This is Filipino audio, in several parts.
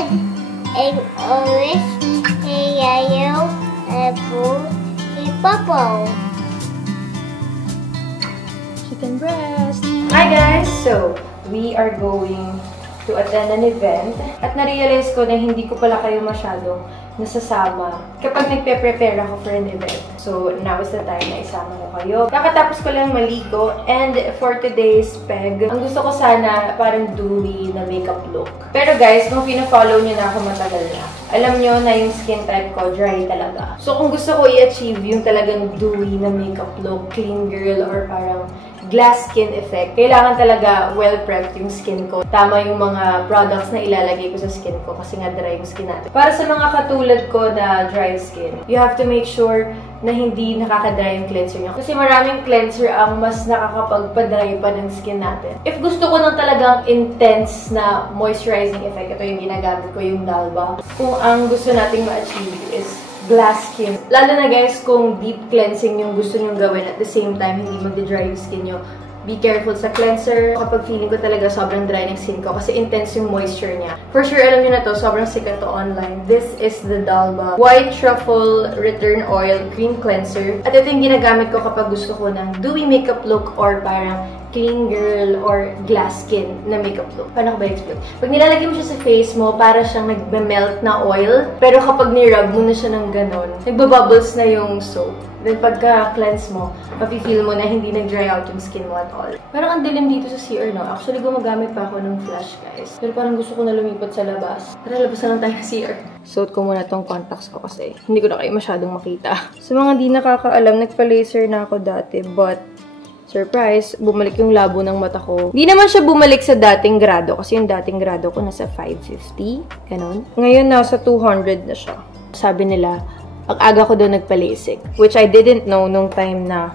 red, a orange, a yellow, a blue, a purple. Chicken breast. Hi guys! So, we are going to attend an event. At na-realize ko na hindi ko pala kayo masyadong nasasama kapag nagpe-prepare ako for an event. So, now is the time na isama ko kayo. Kakatapos ko lang maligo, and for today's peg, ang gusto ko sana parang dewy na makeup look. Pero guys, kung pina-follow nyo na ako matagal na, alam nyo na yung skin type ko, dry talaga. So, kung gusto ko i-achieve yung talagang dewy na makeup look, clean girl, or parang glass skin effect, kailangan talaga well-prepped yung skin ko. Tama yung mga products na ilalagay ko sa skin ko kasi nga dry yung skin natin. Para sa mga katulad ko na dry skin, you have to make sure na hindi nakaka-dry yung cleanser nyo. Kasi maraming cleanser ang mas nakakapagpa-dry pa ng skin natin. If gusto ko ng talagang intense na moisturizing effect, ito yung ginagamit ko, yung Dalba. Kung ang gusto nating ma-achieve is glass skin. Lalo na guys, kung deep cleansing yung gusto nyong gawin at the same time hindi magdi-dry yung skin nyo, be careful sa cleanser. Kapag feeling ko talaga sobrang dry ng skin ko kasi intense yung moisture niya. For sure, alam nyo na to, sobrang sikat to online. This is the Dalba White Truffle Return Oil Cream Cleanser. At ito yung ginagamit ko kapag gusto ko ng dewy makeup look or parang clean girl or glass skin na makeup look. Paano ko ba explain? Pag nilalagay mo siya sa face mo, para siyang nagme-melt na oil. Pero kapag ni-rub mo na siya ng ganon, nagbabubbles na yung soap. Then pagka-cleanse mo, mapifeel mo na hindi nag-dry out yung skin mo at all. Parang ang dilim dito sa CR, no? Actually, gumagamit pa ako ng flash, guys. Pero parang gusto ko na lumipat sa labas. Tara, labas na lang tayo sa CR. Suot ko muna tong contacts ko kasi hindi ko na kayo masyadong makita. Sa mga di nakakaalam, nagpa-laser na ako dati, but surprise, bumalik yung labo ng mata ko. Hindi naman siya bumalik sa dating grado kasi yung dating grado ko nasa 550, ganon. Ngayon, nasa 200 na siya. Sabi nila, ang aga ko doon nagpa-LASIK, which I didn't know nung time na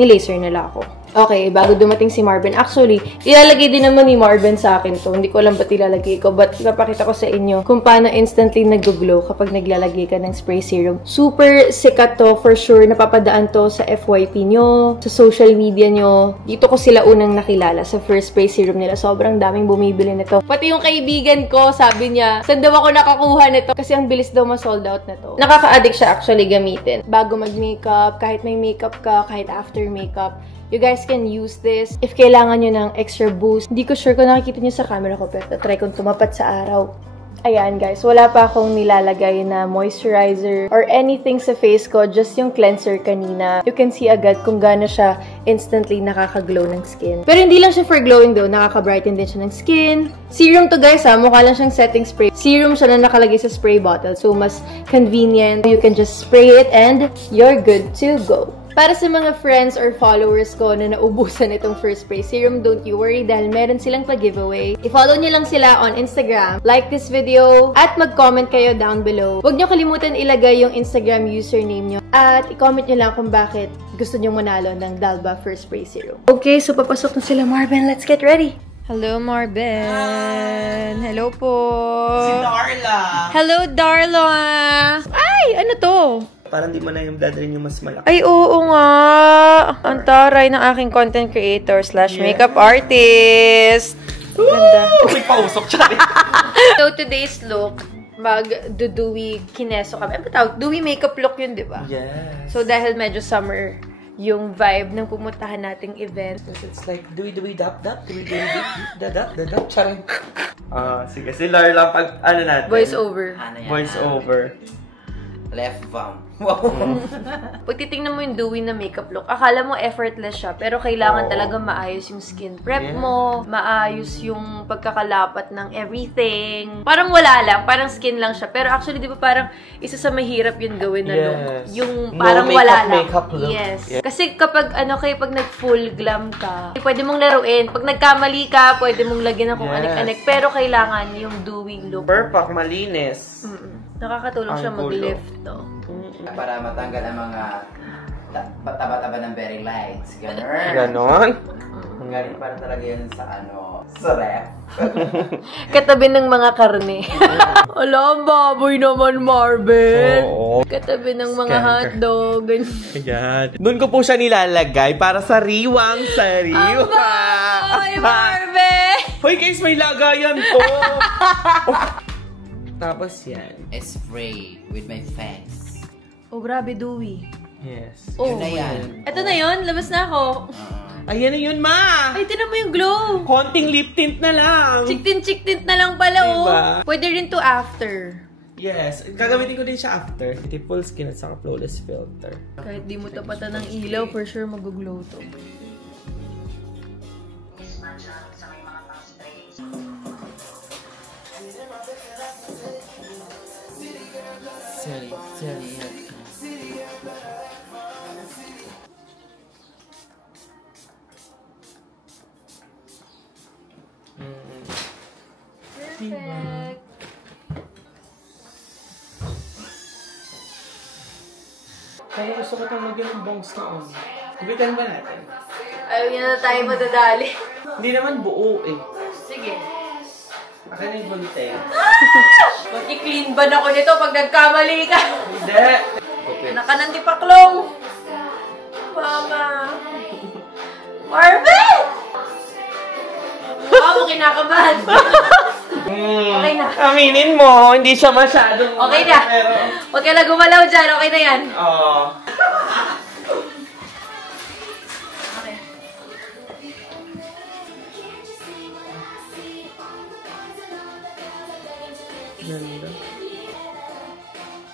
ni-laser nila ako. Okay, bago dumating si Marvin. Actually, ilalagay din naman ni Marvin sa akin to. Hindi ko alam ba't ilalagay ko. But napakita ko sa inyo kung paano instantly nag-glow kapag naglalagay ka ng spray serum. Super sikat to for sure. Napapadaan to sa FYP nyo, sa social media nyo. Dito ko sila unang nakilala sa first spray serum nila. Sobrang daming bumibili nito. Pati yung kaibigan ko, sabi niya, saan daw ako nakakuha nito? Kasi ang bilis daw ma-sold out na to. Nakaka-addict siya actually gamitin. Bago mag-makeup, kahit may makeup ka, kahit after makeup, you guys can use this if kailangan nyo ng extra boost. Hindi ko sure kung nakikita nyo sa camera ko, pero try kong tumapat sa araw. Ayan guys, wala pa akong nilalagay na moisturizer or anything sa face ko, just yung cleanser kanina. You can see agad kung gaano siya instantly nakaka-glow ng skin. Pero hindi lang siya for glowing though, nakaka-brighten din siya ng skin. Serum to guys ha, mukha lang siyang setting spray. Serum siya na nakalagay sa spray bottle, so mas convenient. You can just spray it and you're good to go. Para sa mga friends or followers ko na naubusan itong first spray serum, don't you worry dahil meron silang pa-giveaway. I-follow nyo lang sila on Instagram, like this video, at mag-comment kayo down below. Huwag nyo kalimutan ilagay yung Instagram username nyo at i-comment nyo lang kung bakit gusto nyo manalo ng Dalba first spray serum. Okay, so papasok na sila Marvin. Let's get ready! Hello, Marvin! Hi. Hello po! Si Darla! Hello, Darla! Ay! Ano to? Parang di mo na yung blood rin yung mas malaki. Ay, oo nga. Ang taray ng aking content creator / makeup artist. Ganda. May pausok siya rin. So, today's look, mag-dewy kineso kami. Ano tawag? Dewy makeup look yun, di ba? Yes. So, dahil medyo summer yung vibe ng pumuntahan nating event. It's like, dewy dap, dadap, charing. Sige, si Larla, pag, ano natin? Voice over. Voice over. Left bump. Wow. Pag titingnan mo yung dewy na makeup look, akala mo effortless siya, pero kailangan talaga maayos yung skin prep mo, maayos yung pagkakalapat ng everything. Parang wala lang, parang skin lang siya. Pero actually, di ba parang isa sa mahirap yun gawin na look? Yung parang wala lang. Makeup look. Yes. Kasi kapag pag nag-full glam ka, pwede mong laruin. Pag nagkamali ka, pwede mong lagyan ng kung anik-anik. Pero kailangan yung dewy look. Perfect, malinis. Nakakatulong siya mag-lift, no? Para matanggal ang mga taba-taba ng berry lights. Ganon. Ganon? Galing para talaga yan sa sa ref. Katabi ng mga karne. Ala, baboy naman, Marvin. Oo. Katabi ng mga hotdog. Ayan. Doon ko po siya nilalagay para sariwang sariwa. Ay, Marvin! Hoy guys, may lagayan to. Tapos yan. Spray with my face. Oh, grabe, dewy. Yes. Oh, Yun na yan. Ito na yun. Labas na ako. Ayan na yun, ma! Ay, tinan mo yung glow. Konting lip tint na lang. Chick tint na lang pala, oh. Diba? Pwede rin to after. Yes. Gagamitin ko din siya after. Ito full skin at saka flawless filter. Kahit di mo tapatan ng ilaw, for sure mag-glow to. Perfect. Kaya gusto ko itong magyan ng bangs noon. Kubitan ba natin? Ayaw niya na tayo madadali. Hindi naman buo eh. Sige. Akin na yung bulten. Mag-i-clean ban ako nito pag nagkamali ka. Hindi! Naka ng tipaklong. Mama. Marvin! Mukha mo kinakabahan. Okay na. Aminin mo, hindi siya masyadong... Okay na. Pero... Huwag ka na gumalaw dyan. Okay na yan. Oo. Ganda.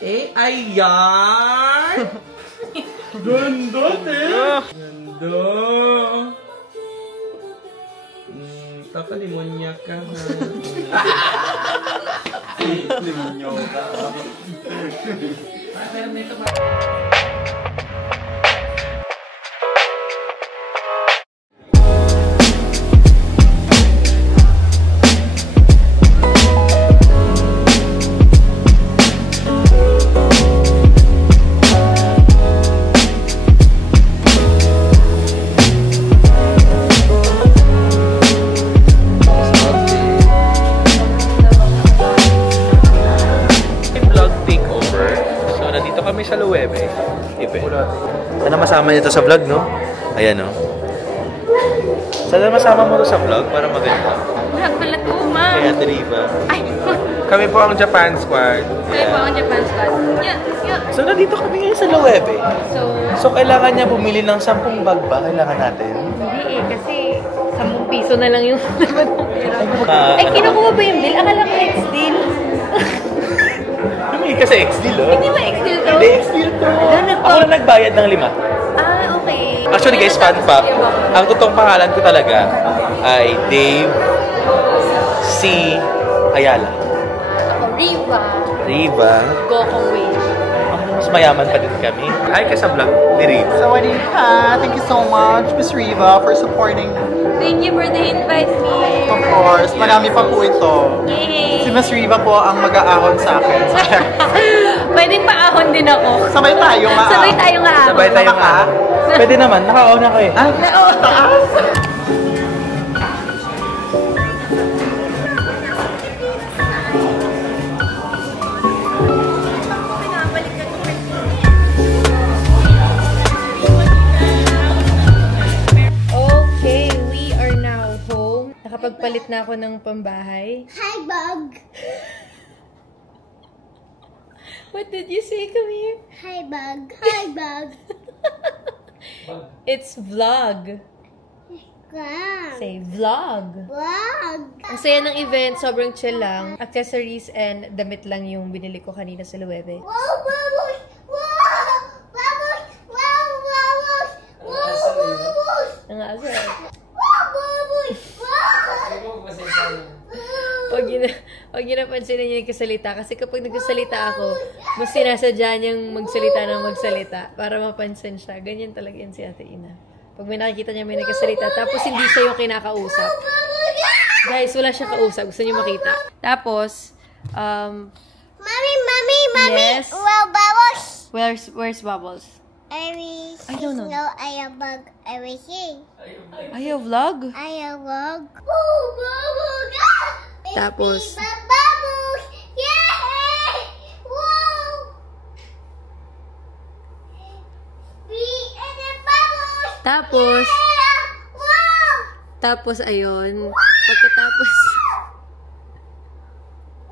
Eh, ayan! Ganda, te! Ganda! Taka, limonyak ka, ha? Limonyak ka. Pero nito ba? Sa Loewe. Sana masama niyo to sa vlog, no? Ayan, no? Sana masama mo to sa vlog para maganda. Vlog pala to, ma. Kaya Riva. Ay! Kami po ang Japan Squad. Kaya po ang Japan Squad. Yeah. So, nandito kami ngayon sa Loewe. So, kailangan niya bumili ng 10 bag ba? Kailangan natin? hindi eh. Kasi 10 piso na lang yung laman ng pera. Ay, kinukuha ba yung bill? Akala ko ex-deal. Hindi kasi X-Deal, oh. Hindi ba ex-deal to? Hindi X-Deal to. Ako na nagbayad ng 5. Ah, okay. Actually guys, fun fact, ang totoong pangalan ko talaga ay Dave C. Ayala. Ako, Riva. Gokong Way. Mas mayaman pa din kami. Ay, ka sa vlog ni Riva. Sawadee ka! Thank you so much, Miss Riva, for supporting. Thank you for the invite, me. Of course, marami pa po ito. Yay! Si Miss Riva po ang mag-aahon sa akin. Pwedeng paahon din ako. Sabay tayo nga. Sabay tayo nga. Sabay tayo nga. Pwede naman, naka-on ako eh. Oo. Taas! Okay, we are now home. Nakapagpalit na ako ng pambahay. Hi, Bug. What did you say? Come here. Hi, Bug. Hi, Bug. It's vlog. Wow. Say vlog. Wow. Ang saya ng event, sobrang chill lang. Accessories and damit lang yung binili ko kanina sa Loewe. Wow, bubbles. Wow. Bubbles. Wow, bubbles. Wow, bubbles. Ang aso. Wow, bubbles. Wow. Huwag yun napansinin yung nagkasalita. Kasi kapag nagkasalita ako, mas sinasadya niyang magsalita ng magsalita para mapansin siya. Ganyan talaga yan si Ate Ina. Pag may nakikita niya may nagkasalita, tapos hindi siya yung kinakausap. Guys, wala siyang kausap. Gusto niyo makita. Tapos, Mommy. Yes? Well, bubbles. where's Bubbles? I don't know. No, I am Bug. Everything. Ayaw vlog? I am Bug. Oh, bubbles. Tapos, Bubbles. Yay! Wow. We and the bubbles. tapos, Wow. tapos, ayun. Pagkatapos,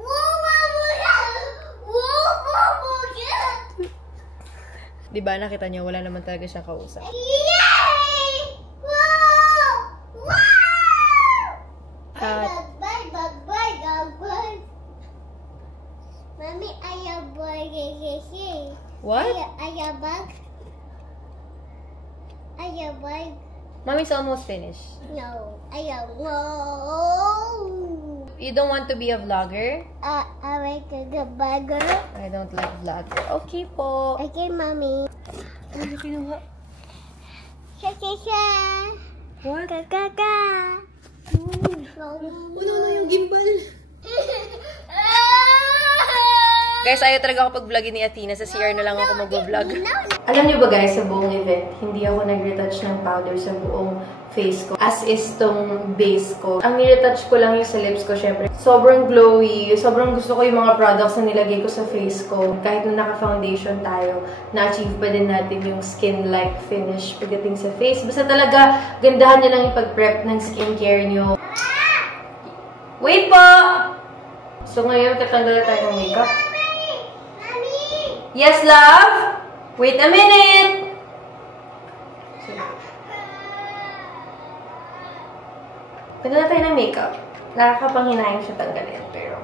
Wow, bubbles. Diba, nakita niyo, wala naman talaga siyang kausap. Yay! Wow! Wow! At, Bye. Mommy, I have bug. what? I have bug. I have bug. Mommy's almost finished. No, I have no. You don't want to be a vlogger? I like a burger. I don't like vlogger. Okay po. Okay, mommy. Ano kinuha? Sha. What? Kaka. Ano yung gimbal? Guys, ayaw talaga ako pag-vlogin ni Athena. Sa CR na lang ako mag-vlog. Alam niyo ba guys, sa buong event, hindi ako nag-retouch ng powder sa buong face ko. As is tong base ko. Ang niretouch ko lang yung sa lips ko, syempre. Sobrang glowy. Sobrang gusto ko yung mga products na nilagay ko sa face ko. Kahit na naka-foundation tayo, na-achieve pa din natin yung skin-like finish pagdating sa face. Basta talaga, gandahan niyo lang yung pag-prep ng skincare niyo. Wait po! So ngayon, tatanggal na tayo ng makeup. Yes, love? Wait a minute! Ganda na tayo ng makeup. Nakakapanghinayang siya tanggalin, pero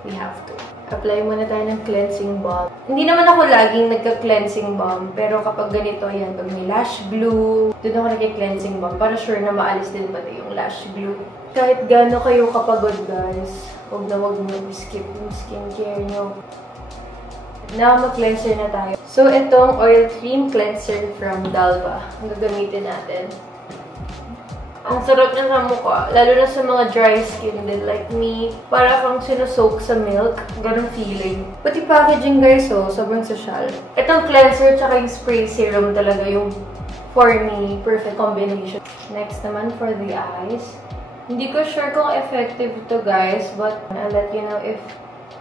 we have to. Apply muna tayo ng cleansing balm. Hindi naman ako laging nagka-cleansing balm, pero kapag ganito, yan, pag may lash glue, doon ako nagka-cleansing balm para sure na maalis din pati yung lash glue. Kahit gaano kayo kapagod, guys, huwag nyo skip yung skincare nyo. Now, mag-cleanser na tayo. So, itong oil cream cleanser from Dalva. Ang gagamitin natin. Ang sarap niya sa mukha. Lalo na sa mga dry skin din like me. Para kang sinusoak sa milk. Ganun feeling. Pati packaging guys, oh. Sobrang social. Itong cleanser tsaka yung spray serum talaga yung for me, perfect combination. Next naman for the eyes. Hindi ko sure kung effective to guys. But I'll let you know if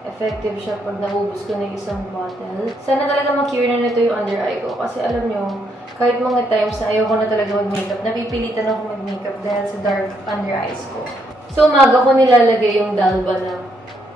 effective siya pag naubos ko na isang bottle. Sana talaga ma-cure na nito yung under eye ko. Kasi alam nyo, kahit mga times na ayaw ko na talaga mag-makeup, napipilitan ako mag-makeup dahil sa dark under eyes ko. So, umaga ko nilalagay yung Dalva na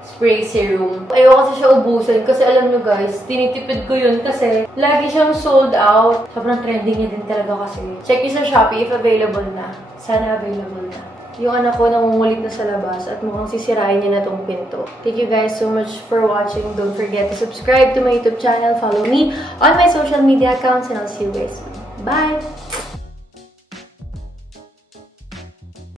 spray serum. Ayaw kasi siya ubusin kasi alam nyo guys, tinitipid ko yun kasi lagi siyang sold out. Sobrang trending niya din talaga kasi. Check nyo sa Shopee if available na. Sana available na. Yung anak ko nangungulit na sa labas at mukhang sisirain niya na tong pinto. Thank you guys so much for watching. Don't forget to subscribe to my YouTube channel. Follow me on my social media accounts and I'll see you guys soon. Bye!